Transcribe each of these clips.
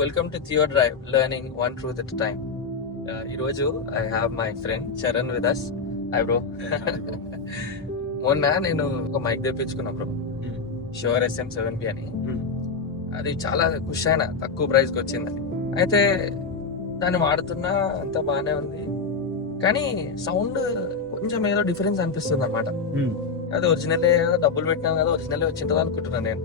Welcome to Theo drive learning one truth at time. ఈరోజు I have my friend Charan with us. Hi bro. మొన్న నేను ఒక mic తెప్పించుకున్నా bro, షోర్ SM7B అని. అది చాలా ఖుష్ అయినా, తక్కువ ప్రైస్ కి వచ్చిందని. అయితే దాన్ని వాడుతున్నా, అంత బాగానే ఉంది, కానీ సౌండ్ కొంచెం ఏదో డిఫరెన్స్ అనిపిస్తుంది అనమాట. అది ఒరిజినలే డబ్బులు పెట్టినాను కదా, ఒరిజినలే వచ్చింటుంది అనుకుంటున్నాను నేను.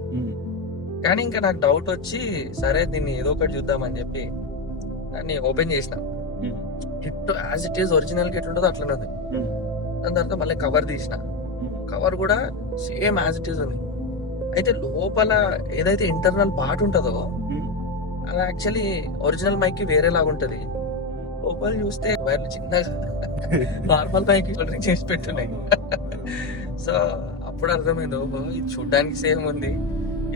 కానీ ఇంకా నాకు డౌట్ వచ్చి, సరే దీన్ని ఏదో ఒకటి చూద్దామని చెప్పి దాన్ని ఓపెన్ చేసిన. It as it is original కి ఎట్లుంటుందో అట్లనే ఉంది. దాని తర్వాత మళ్ళీ కవర్ తీసిన, కవర్ కూడా సేమ్ యాజ్ ఇట్ ఈస్ ఉంది. అయితే లోపల ఏదైతే ఇంటర్నల్ పార్ట్ ఉంటుందో అది యాక్చువల్లీ ఒరిజినల్ మైక్ కి వేరేలాగా ఉంటది. లోపల చూస్తే వైర్లు చిన్నగా నార్మల్ మైక్ చేసి పెట్టున్నాయి. సో అప్పుడు అర్థమైంది, ఓహో ఇది చూడ్డానికి సేమ్ ఉంది,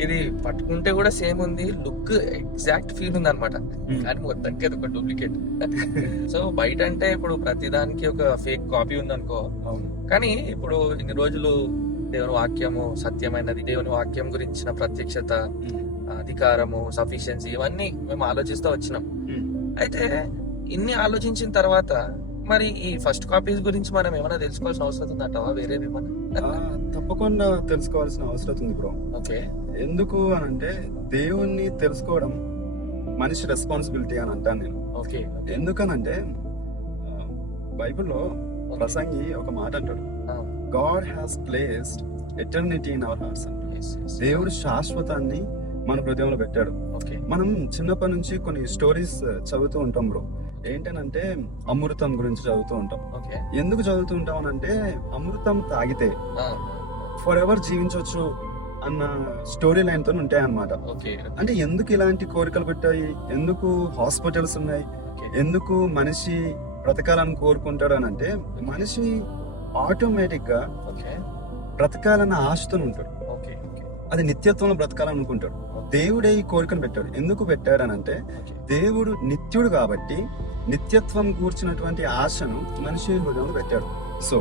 ఇది పట్టుకుంటే కూడా సేమ్ ఉంది, లుక్ ఎగ్జాక్ట్ ఫీల్ ఉంది అనమాట. కానీ మొత్తానికి అది ఒక డూప్లికేట్. సో బయట అంటే ఇప్పుడు ప్రతిదానికి ఒక ఫేక్ కాపీ ఉంది అనుకో, కానీ ఇప్పుడు ఇన్ని రోజులు దేవుని వాక్యము సత్యమైనది, దేవుని వాక్యం గురించిన ప్రత్యక్షత, అధికారము, సఫిషియన్సీ, ఇవన్నీ మేము ఆలోచిస్తూ వచ్చినాం. అయితే ఇన్ని ఆలోచించిన తర్వాత మరి ఈ ఫస్ట్ కాపీస్ గురించి మనం ఏమైనా తెలుసుకోవాల్సిన అవసరం ఉందంటావా? వేరేదేమన్నా? తప్పకుండా తెలుసుకోవాల్సిన అవసరం ఉంది బ్రో. ఓకే. ఎందుకు అని అంటే దేవుణ్ణి తెలుసుకోవడం మనిషి రెస్పాన్సిబిలిటీ అని అంటాను నేను. ఓకే. ఎందుకనంటే బైబిల్లో ప్రసంగి ఒక మాట అంటాడు, God has placed eternity in our hearts. దేవుడు శాశ్వతాన్ని మన హృదయంలో పెట్టాడు. మనం చిన్నప్పటి నుంచి కొన్ని స్టోరీస్ చదువుతూ ఉంటాం బ్రో. ఏంటనంటే అమృతం గురించి చదువుతూ ఉంటాం. ఎందుకు చదువుతూ ఉంటాం అని అంటే, అమృతం తాగితే ఫర్ ఎవర్ జీవించవచ్చు అన్న స్టోరీ లైన్ తో ఉంటాయి అన్నమాట. అంటే ఎందుకు ఇలాంటి కోరికలు పెట్టాయి, ఎందుకు హాస్పిటల్స్ ఉన్నాయి, ఎందుకు మనిషి బ్రతకాలని కోరుకుంటాడు అని అంటే, మనిషి ఆటోమేటిక్ గా బ్రతకాలన్న ఆశతో ఉంటాడు. అది నిత్యత్వంలో బ్రతకాలనుకుంటాడు. దేవుడే ఈ కోరికను పెట్టాడు. ఎందుకు పెట్టాడు అని అంటే, దేవుడు నిత్యుడు కాబట్టి నిత్యత్వం కూర్చున్నటువంటి ఆశను మనిషి హృదయంలో పెట్టాడు. సో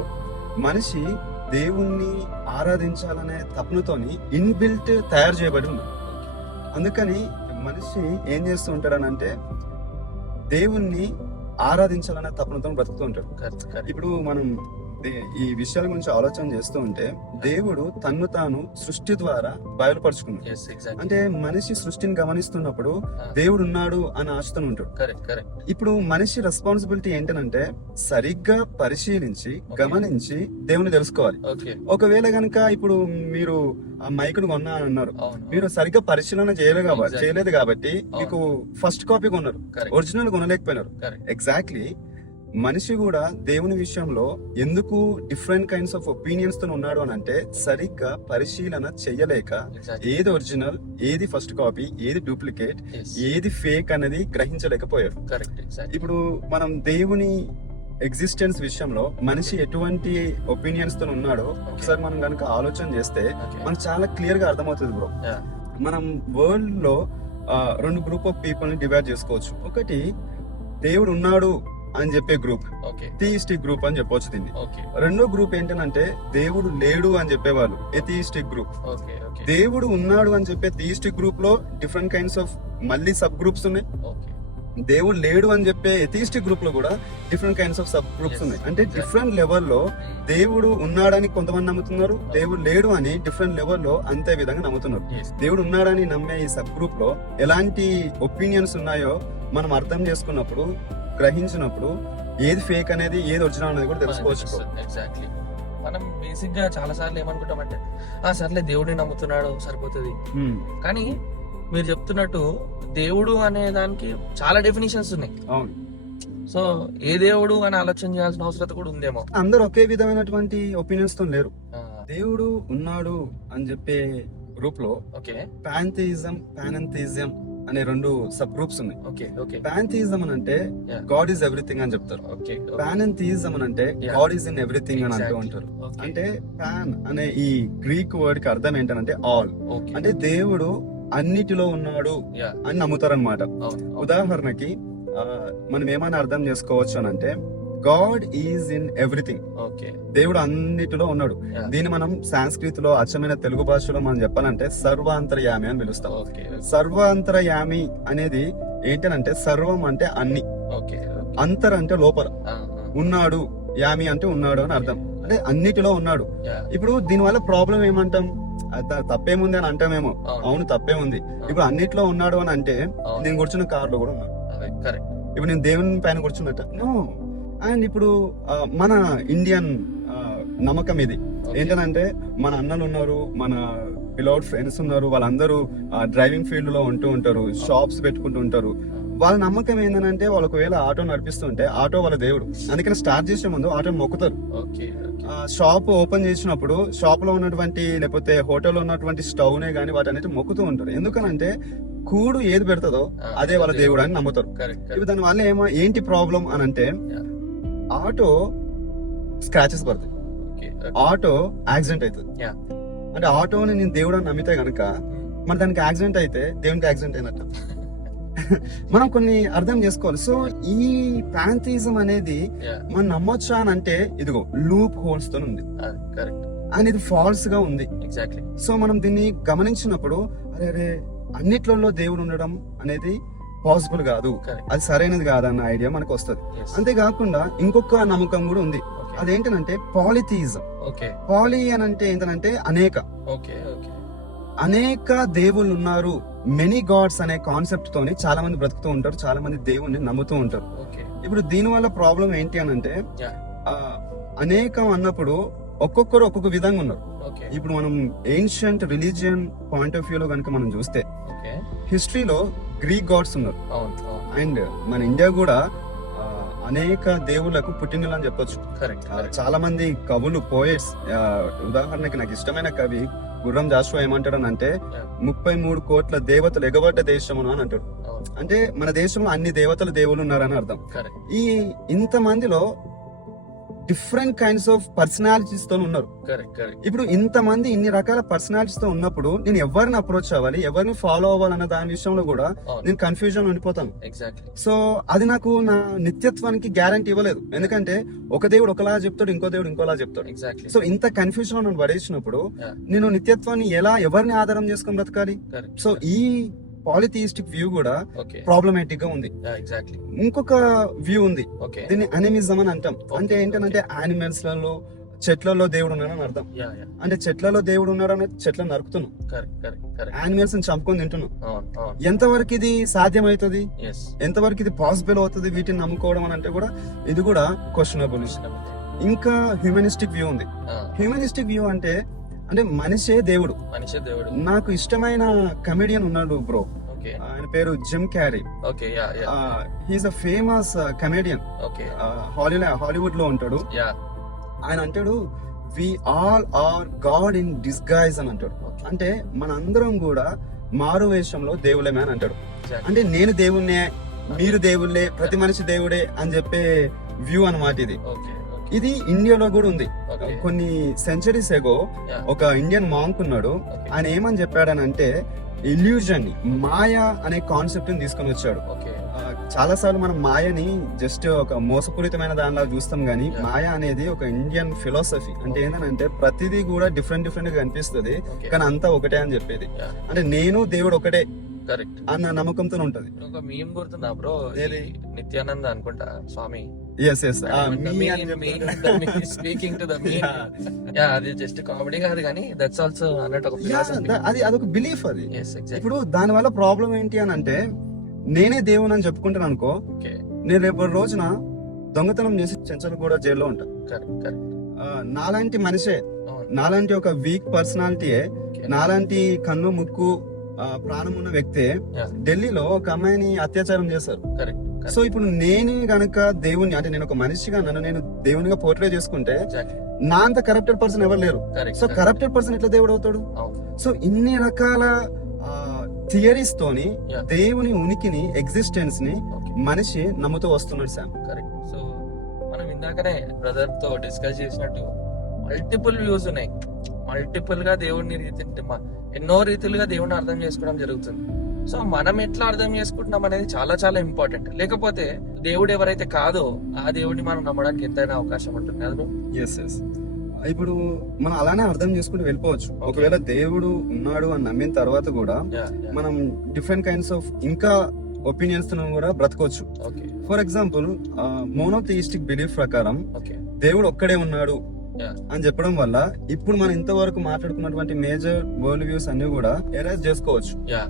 మనిషి దేవుణ్ణి ఆరాధించాలనే తపనతోని ఇన్బిల్ట్ తయారు చేయబడి ఉంది. అందుకని మనిషి ఏం చేస్తూ ఉంటాడని అంటే, దేవుణ్ణి ఆరాధించాలనే తపనతో బ్రతుకుతూ ఉంటాడు. ఇప్పుడు మనం ఈ విషయాల గురించి ఆలోచన చేస్తూ ఉంటే, దేవుడు తన్ను తాను సృష్టి ద్వారా బయలుపరుచుకున్నాడు. అంటే మనిషి సృష్టిని గమనిస్తున్నప్పుడు దేవుడు ఉన్నాడు అని ఆశతో ఉంటాడు. ఇప్పుడు మనిషి రెస్పాన్సిబిలిటీ ఏంటంటే, సరిగ్గా పరిశీలించి గమనించి దేవుని తెలుసుకోవాలి. ఒకవేళ గనక ఇప్పుడు మీరు ఆ మైకును కొన్నా అని అన్నారు, మీరు సరిగ్గా పరిశీలన చేయలేదు కాబట్టి మీకు ఫస్ట్ కాపీ కొన్నారు, ఒరిజినల్ కొనలేకపోయినారు. ఎగ్జాక్ట్లీ మనిషి కూడా దేవుని విషయంలో ఎందుకు డిఫరెంట్ కైండ్స్ ఆఫ్ ఒపీనియన్స్ తో ఉన్నాడు అని అంటే, సరిగ్గా పరిశీలన చెయ్యలేక ఏది ఒరిజినల్, ఏది ఫస్ట్ కాపీ, ఏది డూప్లికేట్, ఏది ఫేక్ అనేది గ్రహించలేకపోయారు. ఇప్పుడు మనం దేవుని ఎగ్జిస్టెన్స్ విషయంలో మనిషి ఎటువంటి ఒపీనియన్స్ తో ఉన్నాడో ఒకసారి మనం కనుక ఆలోచన చేస్తే మనకు చాలా క్లియర్ గా అర్థమవుతుంది బ్రో. మనం వరల్డ్ లో రెండు గ్రూప్ ఆఫ్ పీపుల్ ని డివైడ్ చేసుకోవచ్చు. ఒకటి దేవుడు ఉన్నాడు అని చెప్పే గ్రూప్, థియిస్టిక్ గ్రూప్ అని చెప్పొచ్చు దీన్ని. రెండో గ్రూప్ ఏంటంటే దేవుడు లేడు అని చెప్పేవాళ్ళు, ఎథియిస్టిక్ గ్రూప్. దేవుడు ఉన్నాడు అని చెప్పే థియిస్టిక్ గ్రూప్ లో డిఫరెంట్ కైండ్స్ ఆఫ్ మళ్ళీ సబ్ గ్రూప్స్ ఉన్నాయి. దేవుడు లేడు అని చెప్పే ఎథియిస్టిక్ గ్రూప్ లో కూడా different kinds of sub groups ఉన్నాయి. అంటే డిఫరెంట్ లెవెల్లో దేవుడు ఉన్నాడని కొంతమంది నమ్ముతున్నారు, దేవుడు లేడు అని డిఫరెంట్ లెవెల్లో అంతే విధంగా నమ్ముతున్నారు. దేవుడు ఉన్నాడని నమ్మే ఈ సబ్ గ్రూప్ లో ఎలాంటి ఒపీనియన్స్ ఉన్నాయో మనం అర్థం చేసుకున్నప్పుడు, గ్రహించినప్పుడు ఏది ఫేక్ అనేది, ఏది ఒరిజినల్ అనేది కూడా తెలుసుకోవచ్చు. ఎగ్జాక్ట్లీ. మనం బేసిక్ గా చాలా సార్లు ఏమనుకుంటామంటే, సర్లే దేవుడిని నమ్ముతున్నాడు సరిపోతుంది. కానీ మీరు చెప్తున్నట్టు దేవుడు అనే దానికి చాలా డెఫినేషన్స్ ఉన్నాయి. అవును. సో ఏ దేవుడు అని ఆలోచన చేయాల్సిన అవసరం కూడా ఉందేమో. అందరూ ఒకే విధమైనటువంటి ఒపీనియన్స్ తో లేరు. దేవుడు ఉన్నాడు అని చెప్పే గ్రూప్ లో పాంథియిజం, పానెంథియిజం అనే రెండు సబ్ గ్రూప్స్ ఉన్నాయి. పాంథియిజం అని అంటే గాడ్ ఈజ్ ఎవ్రీథింగ్ అని చెప్తారు. పానెంథియిజం అని అంటే గాడ్ ఈజ్ ఇన్ ఎవ్రీథింగ్ అని అంటూ ఉంటారు. అంటే పాన్ అనే ఈ గ్రీక్ వర్డ్ కి అర్థం ఏంటంటే ఆల్. అంటే దేవుడు అన్నిటిలో ఉన్నాడు అని నమ్ముతారనమాట. ఉదాహరణకి మనం ఏమైనా అర్థం చేసుకోవచ్చు అని అంటే, గాడ్ ఈజ్ ఇన్ ఎవ్రీథింగ్. దేవుడు అన్నిటిలో ఉన్నాడు. దీన్ని మనం సాంస్క్రిట్ లో అచ్చమైన తెలుగు భాషలో మనం చెప్పాలంటే సర్వాంతర్యామి అని పిలుస్తాం. సర్వాంతర్యామి అనేది ఏంటంటే సర్వం అంటే అన్ని, ఓకే అంతర్ అంటే లోపల, ఉన్నాడు, యామి అంటే ఉన్నాడు అని అర్థం, అంటే అన్నిటిలో ఉన్నాడు. ఇప్పుడు దీని వల్ల ప్రాబ్లం ఏమంటాం, తప్పేముంది అని అంటామేమో, అవును తప్పేముంది. ఇప్పుడు అన్నిట్లో ఉన్నాడు అని అంటే నేను కూర్చున్న కార్ లో కూడా ఉన్నాడు, ఇప్పుడు నేను దేవుని పైన కూర్చున్నట్ట నో. అండ్ ఇప్పుడు మన ఇండియన్ నమ్మకం ఇది ఏంటంటే మన అన్నలు ఉన్నారు, మన పిలౌడ్ ఫ్రెండ్స్ ఉన్నారు, వాళ్ళందరూ డ్రైవింగ్ ఫీల్డ్ లో ఉంటూ ఉంటారు, షాప్స్ పెట్టుకుంటూ ఉంటారు. వాళ్ళ నమ్మకం ఏంటంటే వాళ్ళు ఒకవేళ ఆటో నడిపిస్తుంటే ఆటో వాళ్ళ దేవుడు, అందుకని స్టార్ట్ చేసే ముందు ఆటో మొక్కుతారు. షాప్ ఓపెన్ చేసినప్పుడు షాప్ లో ఉన్నటువంటి లేకపోతే హోటల్లో ఉన్నటువంటి స్టవ్ నే గానీ వాటి అనేది మొక్కుతూ ఉంటారు. ఎందుకనంటే కూడు ఏది పెడతాదో అదే వాళ్ళ దేవుడు అని నమ్ముతారు. ఇప్పుడు దాని వల్ల ఏంటి ప్రాబ్లం అని అంటే ఆటో స్క్రాచెస్ పడతాయి, ఆటో యాక్సిడెంట్ అవుతుంది. అంటే ఆటోని నేను దేవుడు అని నమ్మితే గనక మరి దానికి యాక్సిడెంట్ అయితే దేవునికి యాక్సిడెంట్ అయినట్టు మనం కొన్ని అర్థం చేసుకోవాలి. సో ఈ ప్యాంథిజం అనేది మనం నమ్మొచ్చా అని అంటే ఇదిగో లూప్ హోల్స్ తో ఉంది అండ్ ఇది ఫాల్స్ గా ఉంది. సో మనం దీన్ని గమనించినప్పుడు అరే అన్నిట్లలో దేవుడు ఉండడం అనేది పాసిబుల్ కాదు, అది సరైనది కాదన్న ఐడియా మనకు వస్తుంది. అంతేకాకుండా ఇంకొక నమ్మకం కూడా ఉంది, అదేంటంటే పాలిథియిజం. పాలి అని అంటే ఏంటంటే అనేక దేవుళ్ళు ఉన్నారు, మెనీ గాడ్స్ అనే కాన్సెప్ట్ తోని చాలా మంది బ్రతుకుతూ ఉంటారు, చాలా మంది దేవుణ్ణి నమ్ముతూ ఉంటారు. ఇప్పుడు దీని వల్ల ప్రాబ్లం ఏంటి అని అంటే అనేకం అన్నప్పుడు ఒక్కొక్కరు ఒక్కొక్క విధంగా ఉన్నారు. ఇప్పుడు మనం ancient religion point of view లో కనుక మనం చూస్తే హిస్టరీలో గ్రీక్ గాడ్స్ ఉన్నారు, అండ్ మన ఇండియా కూడా అనేక దేవుళ్లకు పుట్టినలు అని చెప్పొచ్చు. చాలా మంది కవులు, పోయట్స్, ఉదాహరణకి నాకు ఇష్టమైన కవి గుర్రం జాషువా ఏమంటాడు అని అంటే 33 కోట్ల దేవతలు ఎగబడ్డ దేశమును అని అంటాడు. అంటే మన దేశంలో అన్ని దేవతలు దేవుళ్ళు ఉన్నారని అర్థం. ఈ ఇంత మందిలో డిఫరెంట్ కైండ్స్ ఆఫ్ పర్సనాలిటీస్ తో ఉన్నారు. ఇప్పుడు ఇంతమంది ఇన్ని రకాల పర్సనాలిటీస్ తో ఉన్నప్పుడు నేను ఎవరిని అప్రోచ్ అవ్వాలి, ఎవరిని ఫాలో అవ్వాలన్న దాని విషయంలో కూడా నేను కన్ఫ్యూజన్ ఉండిపోతాను. సో అది నాకు నా నిత్యత్వానికి గ్యారంటీ ఇవ్వలేదు, ఎందుకంటే ఒక దేవుడు ఒకలా చెప్తాడు, ఇంకో దేవుడు ఇంకోలా చెప్తాడు. సో ఇంత కన్ఫ్యూజన్ నన్ను పడేసినప్పుడు నేను నిత్యత్వాన్ని ఎవరిని ఆధారం చేసుకొని బ్రతకాలి? సో ఈ పాలిథియిస్టిక్ వ్యూ కూడా ప్రాబ్లమాటిక్ గా ఉంది. ఇంకొక వ్యూ ఉంది, దీన్ని అనిమిజం అని అంటాం. అంటే ఏంటంటే యానిమల్స్ లలో, చెట్లలో దేవుడు ఉన్నాడని అర్థం. అంటే చెట్లలో దేవుడు ఉన్నాడని చెట్లను నరుకుతున్నాం, యానిమల్స్ ని చంపుకొని తింటున్నాం. ఎంతవరకు ఇది సాధ్యమవుతుంది, ఎంతవరకు ఇది పాసిబుల్ అవుతుంది వీటిని నమ్ముకోవడం అని అంటే కూడా ఇది కూడా క్వశ్చనబుల్. ఇంకా హ్యూమనిస్టిక్ వ్యూ ఉంది. హ్యూమనిస్టిక్ వ్యూ అంటే మనిషే దేవుడు. నాకు ఇష్టమైన కమెడియన్ ఉన్నాడు బ్రో, ఆయన పేరు Jim Carrey. He's a famous comedian, Hollywood లో ఉంటాడు. ఆయన అంటాడు we all are God in disguise అని అంటాడు. అంటే మనందరం కూడా మారు వేషంలో దేవుళ్ళమే అని అంటాడు. అంటే నేను దేవుణ్ణే, మీరు దేవుళ్ళే, ప్రతి మనిషి దేవుడే అని చెప్పే వ్యూ అన్నమాట ఇది. ఇది ఇండియాలో కూడా ఉంది. కొన్ని సెంచరీస్ ఎగో ఒక ఇండియన్ మాంక్ ఉన్నాడు, ఆయన ఏమని చెప్పాడనంటే ఇల్యూజన్, మాయా అనే కాన్సెప్ట్ ని తీసుకొని వచ్చాడు. చాలా సార్లు మనం మాయని జస్ట్ ఒక మోసపూరితమైన దానిలా చూస్తాం గానీ మాయా అనేది ఒక ఇండియన్ ఫిలాసఫీ. అంటే ఏంటంటే ప్రతిదీ కూడా డిఫరెంట్ గా కనిపిస్తుంది కానీ అంతా ఒకటే అని చెప్పేది. అంటే నేను దేవుడు ఒకటే అన్న నమ్మకంతో ఉంటది. ఒక మీమ్ గుర్తుందా బ్రో, నిత్యానంద అనుకుంటా స్వామి, స్పీకింగ్ టు ద మీమ్. అది జస్ట్ కామెడీ కాదు కానీ దట్స్ ఆల్సో అన్నట్టు ఒక ఫిలాసఫీ, అది అదొక బిలీఫ్ అది. ఇప్పుడు దాని వల్ల ప్రాబ్లం ఏంటి అని అంటే నేనే దేవుని అని చెప్పుకుంటాను అనుకో, నేను రేపు రోజున దొంగతనం చేసి చెంచలు కూడా జైల్లో ఉంటా. నాలాంటి మనిషే, నాలాంటి ఒక వీక్ పర్సనాలిటీయే, నాలాంటి కన్ను ముక్కు ప్రాణం ఉన్న వ్యక్తే ఢిల్లీలో ఒక అమ్మాయిని అత్యాచారం చేశారు. సో ఇప్పుడు నేనే గనక దేవుని, అంటే నేను ఒక మనిషిగా నన్ను నేను దేవునిగా పోర్ట్రే చేసుకుంటే నా అంత కరప్టెడ్ పర్సన్ ఎవరు లేరు. సో కరప్టెడ్ పర్సన్ ఎట్లా దేవుడు అవుతాడు? సో ఇన్ని రకాల థియరీస్ తోని దేవుని ఉనికిని, ఎగ్జిస్టెన్స్ ని మనిషి నమ్ముతూ వస్తున్నాడు సార్. సో మనం ఇందాకనే బ్రదర్ తో డిస్కస్ చేసినట్టు మల్టిపుల్ వ్యూస్ ఉన్నాయి. మల్టిపుల్ గా దేవుడిని ఎన్నో రీతిలుగా దేవుడిని అర్థం చేసుకోవడం జరుగుతుంది. సో మనం ఎట్లా అర్థం చేసుకుంటున్నాం అనేది చాలా చాలా ఇంపార్టెంట్. లేకపోతే దేవుడు ఎవరైతే కాదో ఆ దేవుడిని మనం నమ్మడానికి ఎంతైనా అవకాశం ఉంటుంది కదా. ఇప్పుడు మనం అలానే అర్థం చేసుకుంటూ వెళ్ళిపోవచ్చు. ఒకవేళ దేవుడు ఉన్నాడు అని నమ్మిన తర్వాత కూడా మనం డిఫరెంట్ కైండ్స్ ఆఫ్ ఇంకా ఒపీనియన్స్ కూడా బ్రతకొచ్చు. Okay for example monotheistic belief ప్రకారం ఓకే దేవుడు ఒక్కడే ఉన్నాడు Yeah. అని చెప్పడం వల్ల ఇప్పుడు మనం ఇంతవరకు మాట్లాడుకున్నటువంటి మేజర్ వరల్డ్ వ్యూస్ అన్ని కూడా ఎరేజ్ చేసుకోవచ్చు. యా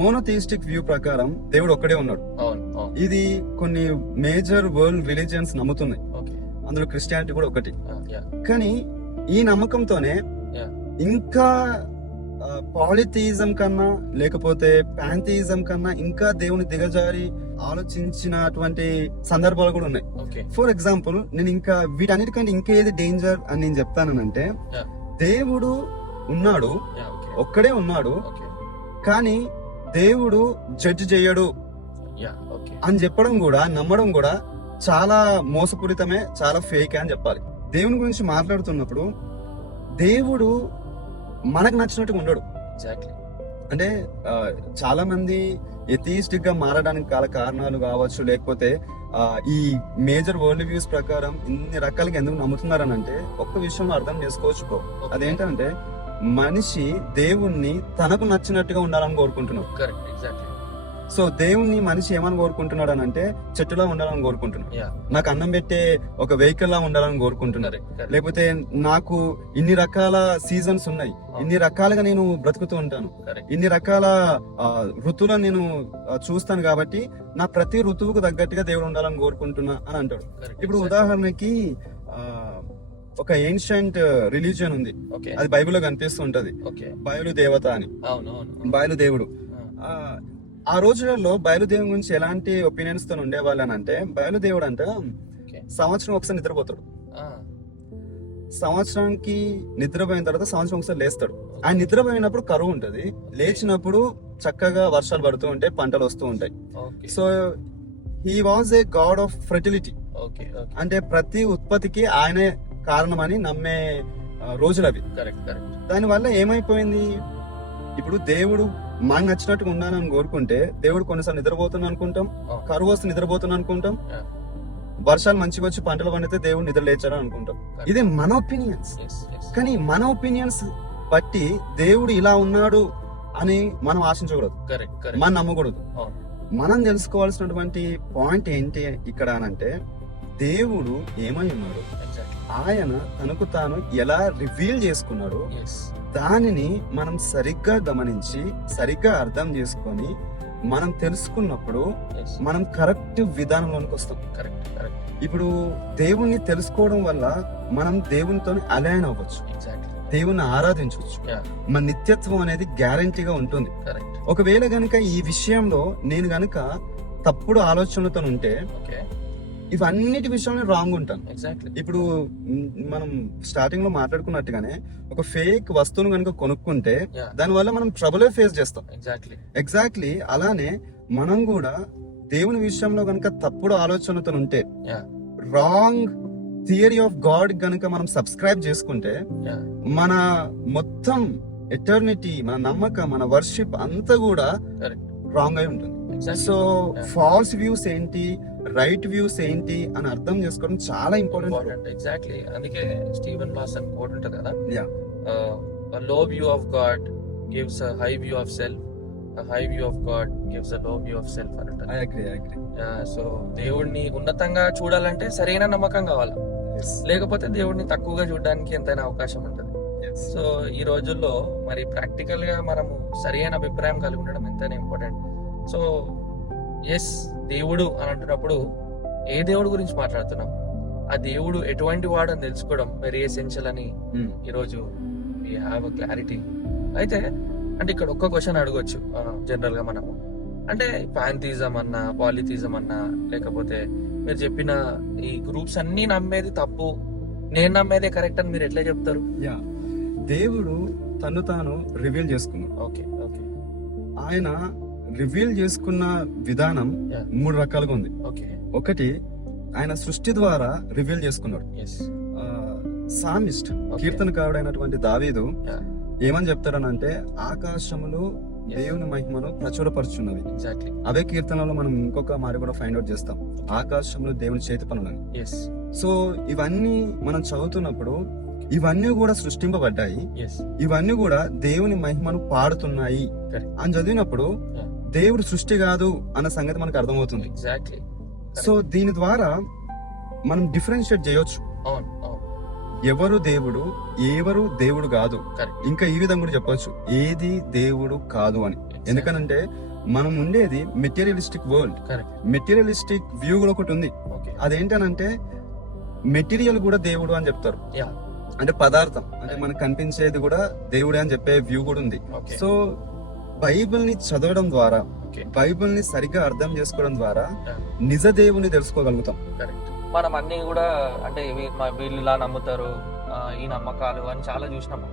మోనోథియిస్టిక్ వ్యూ ప్రకారం దేవుడు ఒక్కడే ఉన్నాడు. అవును అవును ఇది కొన్ని మేజర్ వరల్డ్ రిలీజియన్స్ నమ్ముతున్నాయి. ఓకే అందులో క్రిస్టియానిటీ కూడా ఒకటి. యా కానీ ఈ నమ్మకంతోనే యా ఇంకా పాలిథియిజం కన్నా లేకపోతే ప్యాంథియిజం కన్నా ఇంకా దేవుని దిగజారి ఆలోచించినటువంటి సందర్భాలు కూడా ఉన్నాయి. ఓకే ఫర్ ఎగ్జాంపుల్ నేను ఇంకా వీటన్నిటికంటే ఇంకా ఏది డేంజర్ అని నేను చెప్తానంటే, Yeah. దేవుడు ఉన్నాడు, యా ఓకే ఒక్కడే ఉన్నాడు, ఓకే కానీ దేవుడు జడ్జి చేయడు యా ఓకే అని చెప్పడం కూడా నమ్మడం కూడా చాలా మోసపూరితమే, చాలా ఫేక్ అని చెప్పాలి. దేవుని గురించి మాట్లాడుతున్నప్పుడు దేవుడు మనకు నచ్చినట్టుగా ఉండడు. ఎగ్జాక్ట్లీ అంటే చాలా మంది ఎథియిస్టిక్ గా మారడానికి గల కారణాలు కావచ్చు, లేకపోతే ఈ మేజర్ వరల్డ్ వ్యూస్ ప్రకారం ఇన్ని రకాలుగా ఎందుకు నమ్ముతున్నారని అంటే ఒక్క విషయంలో అర్థం చేసుకోవచ్చు bro. అదేంటంటే మనిషి దేవుణ్ణి తనకు నచ్చినట్టుగా ఉండాలని కోరుకుంటున్నాడు. కరెక్ట్ ఎగ్జాక్ట్లీ సో దేవుణ్ణి మనిషి ఏమని కోరుకుంటున్నాడు అని అంటే చెట్టులా ఉండాలని కోరుకుంటున్నాడు, యా నాకు అన్నం పెట్టే ఒక వెహికల్ లా ఉండాలని కోరుకుంటున్నారు, కరెక్ట్ లేకపోతే నాకు ఇన్ని రకాల సీజన్స్ ఉన్నాయి, ఇన్ని రకాలుగా నేను బ్రతుకుతూ ఉంటాను, కరెక్ట్ ఇన్ని రకాల ఋతువులను నేను చూస్తాను కాబట్టి నా ప్రతి ఋతువుకు తగ్గట్టుగా దేవుడు ఉండాలని కోరుకుంటున్నా అని అంటాడు. ఇప్పుడు ఉదాహరణకి ఒక ఏన్షియంట్ రిలీజియన్ ఉంది, ఓకే అది బైబిల్లో కనిపిస్తూ ఉంటది, ఓకే బయలు దేవత అని, అవును అవును బయలు దేవుడు. ఆ రోజులలో బయలుదేవుని గురించి ఎలాంటి ఒపీనియన్స్ తో ఉండేవాళ్ళు అని అంటే, బయలుదేవుడు అంట సంవత్సరం ఒకసారి నిద్రపోతాడు, సంవత్సరానికి నిద్రపోయిన తర్వాత సంవత్సరం ఒకసారి లేస్తాడు. ఆయన నిద్రపోయినప్పుడు కరువు ఉంటది, లేచినప్పుడు చక్కగా వర్షాలు పడుతూ ఉంటాయి, పంటలు వస్తూ ఉంటాయి. Okay so he was a God of fertility, okay okay అంటే ప్రతి ఉత్పత్తికి ఆయనే కారణమని నమ్మే రోజులు అవి. కరెక్ట్ కరెక్ట్ దానివల్ల ఏమైపోయింది, ఇప్పుడు దేవుడు మనకు నచ్చినట్టుగా ఉండాలని కోరుకుంటే దేవుడు కొన్నిసార్లు నిద్రపోతున్నా అనుకుంటాం, కరువు వస్తే నిద్రపోతున్నా అనుకుంటాం, Yeah. వర్షాలు మంచిగా వచ్చి పంటలు పండితే దేవుడు నిద్ర లేచాడు అనుకుంటాం. ఇది మన ఒపీనియన్స్. yes yes కానీ మన ఒపీనియన్స్ బట్టి దేవుడు ఇలా ఉన్నాడు అని మనం ఆశించకూడదు, కరెక్ట్ కరెక్ట్ మనం నమ్మకూడదు. అవును మనం తెలుసుకోవాల్సినటువంటి పాయింట్ ఏంటి ఇక్కడ అనంటే, దేవుడు ఏమై ఉన్నాడు, ఎగ్జాక్ట్లీ ఆయన తనకు తాను ఎలా రివీల్ చేసుకున్నాడు, yes దానిని మనం సరిగ్గా గమనించి సరిగ్గా అర్థం చేసుకొని మనం తెలుసుకున్నప్పుడు yes మనం కరెక్ట్ విధానంలోనికి వస్తాం. కరెక్ట్ కరెక్ట్ ఇప్పుడు దేవుణ్ణి తెలుసుకోవడం వల్ల మనం దేవునితో అలైన్ అవ్వచ్చు, ఎగ్జాక్ట్లీ దేవుణ్ణి ఆరాధించవచ్చు, యా మన నిత్యత్వం అనేది గ్యారంటీగా ఉంటుంది. కరెక్ట్ ఒకవేళ గనుక ఈ విషయంలో నేను గనుక తప్పుడు ఆలోచనలతో ఉంటే ఓకే ఇవన్నిటి విషయంలో రాంగ్ ఉంటాను. ఎగ్జాక్ట్లీ ఇప్పుడు మనం స్టార్టింగ్ లో మాట్లాడుకున్నట్టుగానే ఒక ఫేక్ వస్తువును కనుక కొనుక్కుంటే Yeah. దానివల్ల మనం ట్రబుల్ ఫేస్ చేస్తాం. ఎగ్జాక్ట్లీ ఎగ్జాక్ట్లీ అలానే మనం కూడా దేవుని విషయంలో కనుక తప్పుడు ఆలోచనతో ఉంటే, yeah wrong theory of God గనుక మనం సబ్స్క్రైబ్ చేసుకుంటే యా మన మొత్తం ఎటర్నిటీ, మన నమ్మకం, మన వర్షిప్ అంతా కూడా కరెక్ట్ రాంగ్ అయి ఉంటుంది. Exactly so Yeah. False views ఏంటి, రైట్ వ్యూస్ ఏంటి అని అర్థం చేసుకోవడం చాలా ఇంపార్టెంట్. Important exactly. అందుకే స్టీవెన్ లాసన్ కోట్ ఉంటది కదా, Yeah. a low view of God gives a high view of self, a high view of God gives a low view of self అని I అంటారు. agree. సో దేవుడిని ఉన్నతంగా చూడాలంటే సరైన నమ్మకం కావాలి, Yes. లేకపోతే దేవుడిని తక్కువగా చూడడానికి ఎంతైనా అవకాశం ఉంటుంది. Yes. సో ఈ రోజుల్లో మరి ప్రాక్టికల్ గా మనము సరైన అభిప్రాయం కలిగి ఉండడం ఎంతైనా ఇంపార్టెంట్. సో ఎస్, దేవుడు అని అంటున్నప్పుడు ఏ దేవుడు గురించి మాట్లాడుతున్నాం, ఆ దేవుడు ఎటువంటి వాడు అని తెలుసుకోవడం వెరీ ఎసెన్షియల్ అని Hmm. ఈరోజు వీ హ్యావ్ అ క్లారిటీ. అయితే అంటే ఇక్కడ ఒక్క క్వశ్చన్ అడగొచ్చు జనరల్ గా మనము, అంటే పాంథిజం అన్నా పాలిథిజం అన్నా లేకపోతే మీరు చెప్పిన ఈ గ్రూప్స్ అన్ని నమ్మేది తప్పు, నేను నమ్మేదే కరెక్ట్ అని మీరు ఎట్లా చెప్తారు? Yeah. దేవుడు తను తాను రివీల్ చేసుకున్నాడు. ఓకే ఓకే ఆయన రివీల్ చేసుకున్న విధానం Yeah. 3 రకాలుగా ఉంది. ఓకే ఒకటి, ఆయన సృష్టి ద్వారా రివీల్ చేసుకున్నాడు. Yes psalmist Okay. కీర్తనకారుడైనటువంటి దావీదు Yeah. ఏమని చెప్తాడనంటే, ఆకాశములు Yes. దేవుని మహిమను ప్రచురపరుచున్నవి. ఎగ్జాక్ట్లీ అవే కీర్తనలో మనం ఇంకొక మాట కూడా ఫైండ్ అవుట్ చేస్తాం, ఆకాశములు దేవుని చేతి పనులని. ఎస్ సో ఇవన్నీ మనం చదువుతున్నప్పుడు ఇవన్నీ కూడా సృష్టింపబడ్డాయి, ఎస్ ఇవన్నీ కూడా దేవుని మహిమను పాడుతున్నాయి Correct. అని చదివినప్పుడు Yeah. దేవుడు సృష్టి కాదు అన్న సంగతి మనకు అర్థమవుతుంది. ఎగ్జాక్ట్లీ. సో దీని ద్వారా మనం డిఫరెన్షియేట్ చేయొచ్చు, అవును అవును, ఎవరు దేవుడు ఎవరు దేవుడు కాదు. కరెక్ట్. ఇంకా ఈ విధంగా కూడా చెప్పొచ్చు ఏది దేవుడు కాదు అని. ఎందుకనంటే మనం ఉండేది materialistic world. Correct. Materialistic view కూడా ఒకటి ఉంది. ఓకే. అదేంటనంటే మెటీరియల్ కూడా దేవుడు అని చెప్తారు. యా. అంటే పదార్థం అంటే మనకు కనిపించేది కూడా దేవుడే అని చెప్పే వ్యూ కూడా ఉంది. ఓకే. సో బైబిల్ ని చదవడం ద్వారా, ఓకే. బైబిల్ ని సరిగ్గా అర్థం చేసుకోవడం ద్వారా Yeah. నిజ దేవుని తెలుసుకోగలుగుతాం. కరెక్ట్. మనం అన్ని కూడా అంటే వీళ్ళు ఇలా నమ్ముతారు, ఈ నమ్మకాలు అని చాలా చూసినాము.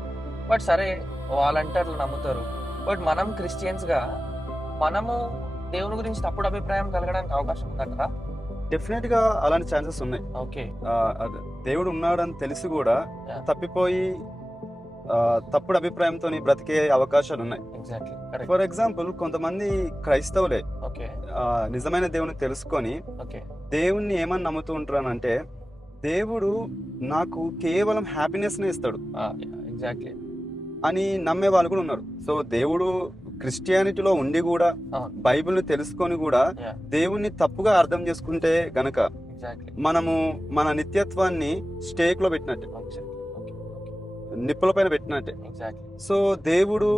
బట్ సరే వాళ్ళంటారు నమ్ముతారు, బట్ మనం క్రిస్టియన్స్ గా మనము దేవుని గురించి తప్పుడు అభిప్రాయం కలగడానికి అవకాశం ఉందంటారా? డెఫినెట్ గా అలాంటి ఛాన్సెస్ ఉన్నాయి. ఓకే. దేవుడు ఉన్నాడని తెలిసి కూడా Yeah. తప్పిపోయి తప్పుడు అభిప్రాయంతో బ్రతికే అవకాశాలు ఉన్నాయి. ఎగ్జాక్ట్లీ. కరెక్ట్. ఫర్ ఎగ్జాంపుల్ కొంతమంది క్రైస్తవులే ఓకే. నిజమైన దేవుని తెలుసుకొని ఓకే. దేవుణ్ణి ఏమని నమ్ముతూ ఉంటారనంటే దేవుడు నాకు కేవలం హ్యాపీనెస్ నే ఇస్తాడు ఎగ్జాక్ట్లీ అని నమ్మే వాళ్ళు కూడా ఉన్నారు. సో దేవుడు క్రిస్టియానిటీలో ఉండి కూడా బైబిల్ ని తెలుసుకొని కూడా Yeah. దేవుణ్ణి తప్పుగా అర్థం చేసుకుంటే గనక ఎగ్జాక్ట్లీ. మనము మన నిత్యత్వాన్ని స్టేక్ లో పెట్టినట్టే, నిప్పుల పైన పెట్టినట్టే. ఎగ్జాక్ట్లీ. సో దేవుడు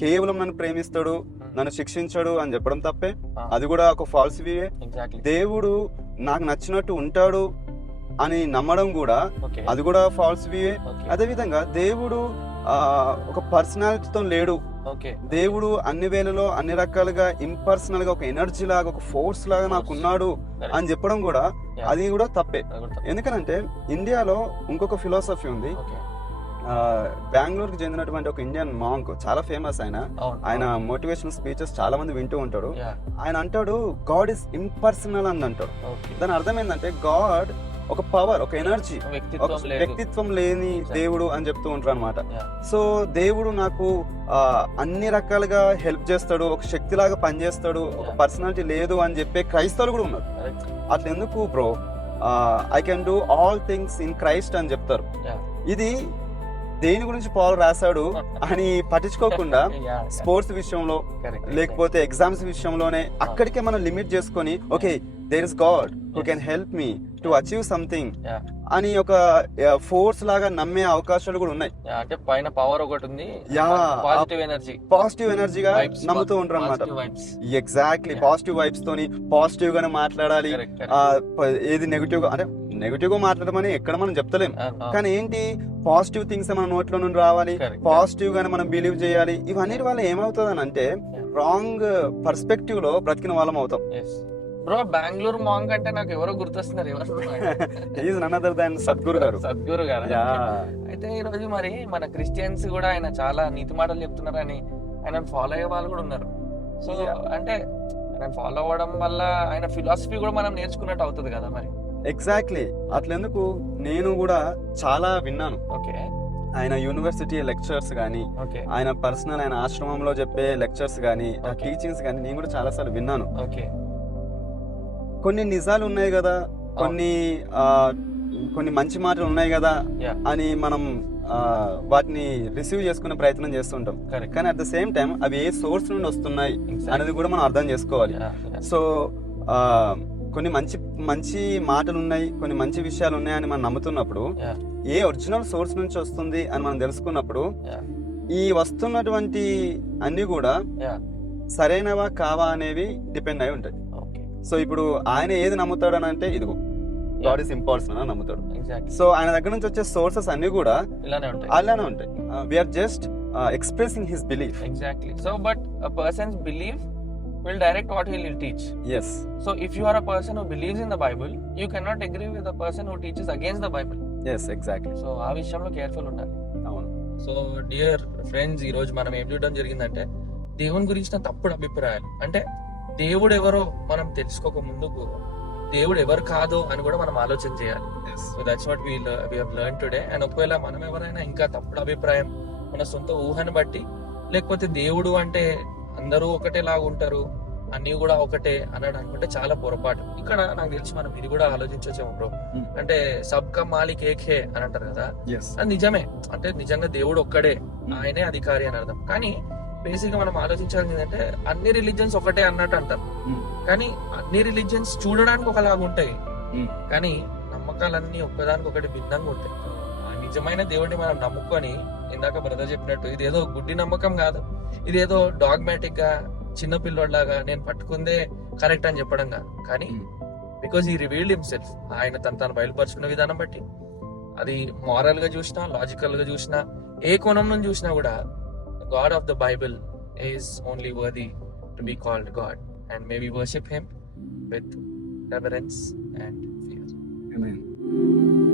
కేవలం నన్ను ప్రేమిస్తాడు, నన్ను శిక్షించాడు అని చెప్పడం తప్పే. అది కూడా ఒక ఫాల్స్ వ్యూయే. ఎగ్జాక్ట్లీ. దేవుడు నాకు నచ్చినట్టు ఉంటాడు అని నమ్మడం కూడా ఓకే. అది కూడా ఫాల్స్ వ్యూయే. ఓకే. అదే విధంగా దేవుడు ఒక పర్సనాలిటీతో లేడు. ఓకే. దేవుడు అన్ని వేళలో అన్ని రకాలుగా ఇంపర్సనల్ గా ఒక ఎనర్జీ లాగా ఒక ఫోర్స్ లాగా నాకు ఉన్నాడు అని చెప్పడం కూడా Yeah. అది కూడా తప్పే. అది కూడా తప్పే. ఎందుకనంటే ఇండియాలో ఇంకొక ఫిలాసఫీ ఉంది. ఓకే. బెంగళూరుకి చెందినటువంటి ఒక ఇండియన్ మాంక్, చాలా ఫేమస్ ఆయన. అవును. ఆయన మోటివేషనల్ స్పీచెస్ చాలా మంది వింటూ ఉంటాడు. Yeah. ఆయన అంటాడు గాడ్ ఇస్ ఇంపర్సనల్ అని అంటాడు. ఓకే. దాని అర్థం ఏంటంటే గాడ్ ఒక పవర్, ఒక ఎనర్జీ, ఒక వ్యక్తిత్వం లేదు. వ్యక్తిత్వం లేని దేవుడు అని చెప్తూ ఉంటారు అనమాట. Yeah. సో దేవుడు నాకు అన్ని రకాలుగా హెల్ప్ చేస్తాడు, ఒక శక్తిలాగా పనిచేస్తాడు, ఒక Yeah. పర్సనాలిటీ లేదు అని చెప్పే క్రైస్తవులు కూడా ఉన్నారు. Correct. అట్లా ఎందుకు bro, I can do all things in Christ అని చెప్తారు. Yeah. ఇది దేని గురించి పాల్ రాశాడు అని పట్టించుకోకుండా Yeah. స్పోర్ట్స్ విషయంలో Correct. లేకపోతే ఎగ్జామ్స్ విషయంలోనే అక్కడికే మనం లిమిట్ చేసుకొని okay there is God who can help me to achieve something Yeah. అని ఒక ఫోర్స్ లాగా నమ్మే అవకాశాలు కూడా ఉన్నాయి. Yeah, అంటే పైన పవర్ ఒకటి ఉంది. Yeah. పాజిటివ్ ఎనర్జీ, పాజిటివ్ ఎనర్జీగా నమ్ముతూ ఉంటారు అనమాట. ఎగ్జాక్ట్లీ. Yeah. పాజిటివ్ వైబ్స్ తోని పాజిటివ్ గానే మాట్లాడాలి. ఏది నెగిటివ్ గా అంటే నెగిటివ్ గా మాట్లాడమని ఎక్కడ మనం చెప్తలేం, కానీ ఏంటి పాజిటివ్ థింగ్స్ మన నోట్లో నుండి రావాలి, Correct. పాజిటివ్ గానే మనం బిలీవ్ చేయాలి. ఇవన్నీ వల్ల ఏమవుతుంది అని అంటే రాంగ్ పర్స్పెక్టివ్ లో బ్రతికిన వాళ్ళం అవుతాం. బ్రో బెంగళూరు మాంగ్ అంటే నాకు ఎవరో గుర్తొస్తున్నారు. ఎవరు? Is none other than Sadhguru garu. Sadhguru గారు. Yeah. అయితే ఈ రోజు మరి మన క్రిస్టియన్స్ కూడా ఆయన చాలా నీతి మాటలు చెప్తున్నారని ఆయన ఫాలో అయ్యే వాళ్ళు కూడా ఉన్నారు. So Yeah. అంటే ఆయన ఫాలో అవ్వడం వల్ల ఆయన ఫిలాసఫీ కూడా మనం నేర్చుకున్నట్టు అవుతుంది కదా మరి. ఎగ్జాక్ట్లీ. అట్లెందుకు నేను కూడా చాలా విన్నాను. ఓకే. ఆయన యూనివర్సిటీ లెక్చర్స్ కానీ, ఓకే. ఆయన పర్సనల్ ఆయన ఆశ్రమంలో చెప్పే లెక్చర్స్ కానీ, Okay. టీచింగ్స్ కానీ నేను కూడా చాలా సార్లు విన్నాను. ఓకే. కొన్ని నిజాలు ఉన్నాయి కదా, కొన్ని మంచి మాటలు ఉన్నాయి కదా Yeah. అని మనం వాటిని రిసీవ్ చేసుకునే ప్రయత్నం చేస్తుంటాం. Correct. కానీ అట్ ద సేమ్ టైం అవి ఏ సోర్స్ నుండి వస్తున్నాయి Exactly. అనేది కూడా మనం అర్థం చేసుకోవాలి. Yeah, yeah. సో కొన్ని మంచి మంచి మాటలు ఉన్నాయి, కొన్ని మంచి విషయాలు ఉన్నాయని మనం నమ్ముతున్నప్పుడు Yeah. ఏ ఒరిజినల్ సోర్స్ నుంచి వస్తుంది అని మనం తెలుసుకున్నప్పుడు Yeah. ఈ వస్తున్నటువంటి అన్ని కూడా Yeah. సరైనవా కావా అనేవి డిపెండ్ అయి ఉంటాయి. ఓకే. సో ఇప్పుడు ఆయన ఏది నమ్ముతాడు అని అంటే ఇదిగో గాడ్ ఇస్ ఇంపార్సనల్ అని నమ్ముతాడు. ఎగ్జాక్ట్లీ. సో ఆయన దగ్గర నుంచి వచ్చే సోర్సెస్ అన్ని కూడా ఇలానే ఉంటాయి. అలానే ఉంటాయి. We are just expressing his belief. Exactly. So, but a person's belief will direct what he will teach. Yes. So, if you are a person who believes in the Bible, you cannot agree with a person who teaches against the Bible. Yes exactly. So, ఆ విషయంలో careful ఉండాలి. అవును. So dear friends, ఈ రోజు మనం ఏం చూడడం జరిగిందంటే దేవుని గురించిన తప్పుడు అభిప్రాయాలు. అంటే దేవుడు ఎవరో మనం తెలుసుకోక ముందుకు దేవుడు ఎవరు కాదు అని కూడా మనం ఆలోచన చేయాలి. So that's what we have learn today. And ఒకవేళ మనం ఎవరైనా ఇంకా తప్పుడు అభిప్రాయం మన సొంత ఊహను బట్టి, లేకపోతే దేవుడు అంటే అందరూ ఒకటేలాగా ఉంటారు, అన్ని కూడా ఒకటే అన్నాడు అనుకుంటే చాలా పొరపాటు. ఇక్కడ నాకు తెలిసి మనం ఇది కూడా ఆలోచించవచ్చేమో బ్రో. అంటే సబ్కా మాలిక్ ఏక్ హే అని అంటారు కదా, ఎస్. అది నిజమే. అంటే నిజంగా దేవుడు ఒక్కడే, ఆయనే అధికారి అని అర్థం. కానీ బేసిక్ గా మనం ఆలోచించాల్సింది ఏంటంటే అన్ని రిలీజియన్స్ ఒకటే అన్నట్టు అంటారు, Hmm. కానీ అన్ని రిలీజియన్స్ చూడడానికి ఒకలాగా ఉంటాయి, Hmm. కానీ నమ్మకాలన్నీ ఒక్కదానికి ఒకటి భిన్నంగా ఉంటాయి. ఆ నిజమైన దేవుడిని మనం నమ్ముకొని, ఇందాక బ్రదర్ చెప్పినట్టు ఇదేదో గుడ్డి నమ్మకం కాదు, ఇదేదో డాగ్మాటిక్ గా చిన్న పిల్లోడ్లాగా నేను పట్టుకుందే కరెక్ట్ అని చెప్పడం కాదు, కానీ Hmm. బికాజ్ ఈ రివీల్డ్ హిమ్సెల్ఫ్, ఆయన తను బయలుపరుచుకున్న విధానం బట్టి అది మారల్ గా చూసినా లాజికల్ గా చూసినా ఏ కోణం నుంచి చూసినా కూడా God of the Bible is only worthy to be called God, and may we worship him with reverence and fear. Amen.